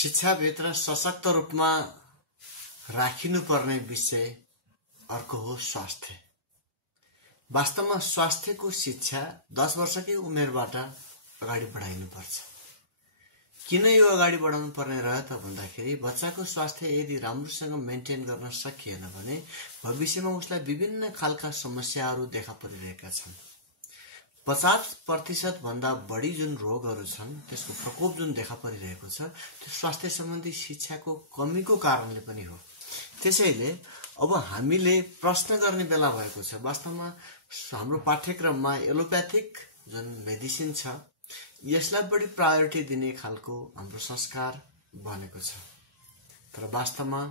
शिक्षाभित्र सशक्त रूपमा राखिनुपर्ने विषय अर्को हो स्वास्थ्य। वास्तवमा स्वास्थ्यको शिक्षा 10 वर्षकै उमेरबाट अगाडि बढाइनुपर्छ। किन यो अगाडि बढाउनु पर्ने रह्यो त भन्दाखेरि बच्चाको स्वास्थ्य यदि राम्रोसँग मेन्टेन गर्न सकिएन भने भविष्यमा उसलाई विभिन्न खालका समस्याहरू देखा परिरहेका छन्। 50% भन्दा बढी जुन रोगहरू छन् त्यसको प्रकोप जुन देखा परिरहेको छ त्यो स्वास्थ्य सम्बन्धी शिक्षाको कमीको कारणले पनि हो। त्यसैले अब हामीले प्रश्न गर्ने बेला भएको छ। वास्तवमा हाम्रो पाठ्यक्रममा एलोप्याथिक जुन मेडिसिन छ यसलाई बढी प्रायोरिटी दिने खालको हाम्रो संस्कार बनेको छ। तर वास्तवमा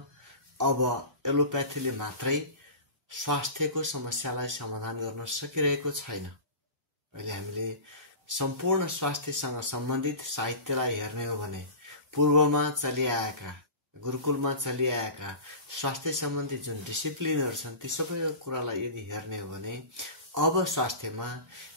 अब एलोप्याथीले मात्रै स्वास्थ्यको समस्यालाई समाधान गर्न सकिरहेको छैन। अहिले हामीले सम्पूर्ण स्वास्थ्यसँग सम्बन्धित साहित्यलाई हेर्ने हो भने पूर्वमा चलिआएका गुरुकुलमा चलिआएका स्वास्थ्य सम्बन्धी जुन डिसिप्लिनहरू छन् ती सबै कुरालाई यदि हेर्ने हो भने अब स्वास्थ्यमा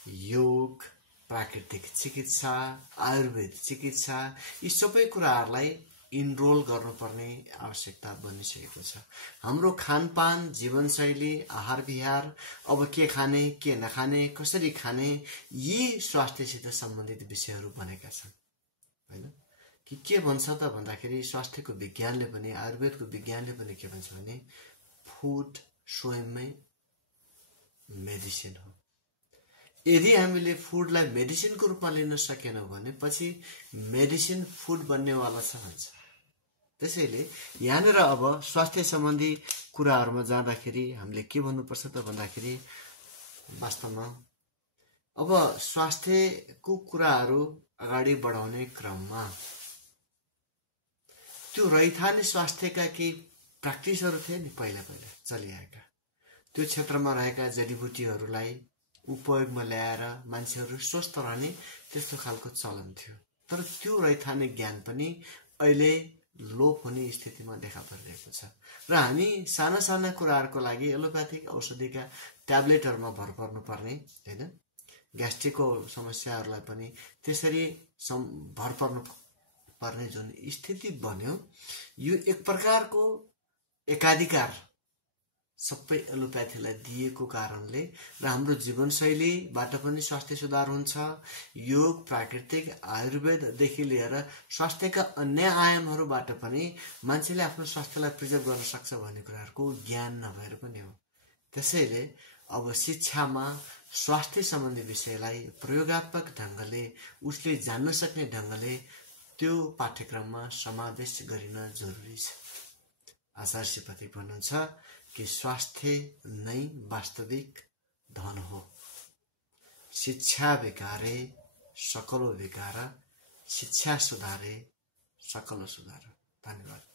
योग, प्राकृतिक चिकित्सा, आयुर्वेद चिकित्सा यी सबै कुराहरूलाई इनरोल गर्नुपर्ने आवश्यकता बनिसकेको छ। हाम्रो खानपान, जीवनशैली, आहार विहार, अब के खाने, के नखाने, कसरी खाने यी स्वास्थ्यसित सम्बन्धित विषयहरू बनेका छन् हैन। के भन्छ त भन्दाखेरि स्वास्थ्यको विज्ञानले पनि आयुर्वेदको विज्ञानले पनि के भन्छ भने फुड स्वयंमै मेडिसिन हो। यदि हामीले फुडलाई मेडिसिनको रूपमा लिन सकेनौं भने पछि मेडिसिन फुड बन्नेवाला छ भन्छ। त्यसैले यहाँनिर अब स्वास्थ्य सम्बन्धी कुराहरूमा जाँदाखेरि हामीले के भन्नुपर्छ त भन्दाखेरि वास्तवमा अब स्वास्थ्यको कुराहरू अगाडि बढाउने क्रममा त्यो रैथाने स्वास्थ्यका केही प्र्याक्टिसहरू थिए नि पहिला चलिआएका त्यो क्षेत्रमा रहेका जडीबुटीहरूलाई उपयोगमा ल्याएर मान्छेहरू स्वस्थ रहने त्यस्तो खालको चलन थियो। तर त्यो रैथाने ज्ञान पनि अहिले लोप हुने स्थितिमा देखा परिरहेको छ र हामी साना साना कुराहरूको लागि एलोप्याथिक औषधिका ट्याब्लेटहरूमा भर पर्नुपर्ने हैन। ग्यास्ट्रिकको समस्याहरूलाई पनि त्यसरी भर पर्ने जुन स्थिति बन्यो यो एक प्रकारको एकाधिकार सबै एलोप्याथीलाई दिएको कारणले र हाम्रो जीवनशैलीबाट पनि स्वास्थ्य सुधार हुन्छ। योग, प्राकृतिक, आयुर्वेददेखि लिएर स्वास्थ्यका अन्य आयामहरूबाट पनि मान्छेले आफ्नो स्वास्थ्यलाई प्रिजर्भ गर्न सक्छ भन्ने कुराहरूको ज्ञान नभएर पनि हो। त्यसैले अब शिक्षामा स्वास्थ्य सम्बन्धी विषयलाई प्रयोगात्मक ढंगले उसले जान्न सक्ने ढंगले त्यो पाठ्यक्रममा समावेश गरिन जरुरी छ। आचार्य श्रीपति भन्नुहुन्छ कि स्वास्थ्य नै वास्तविक धन हो। शिक्षा विकारे सकलो विकार, शिक्षा सुधारे सकलो सुधार। धन्यवाद।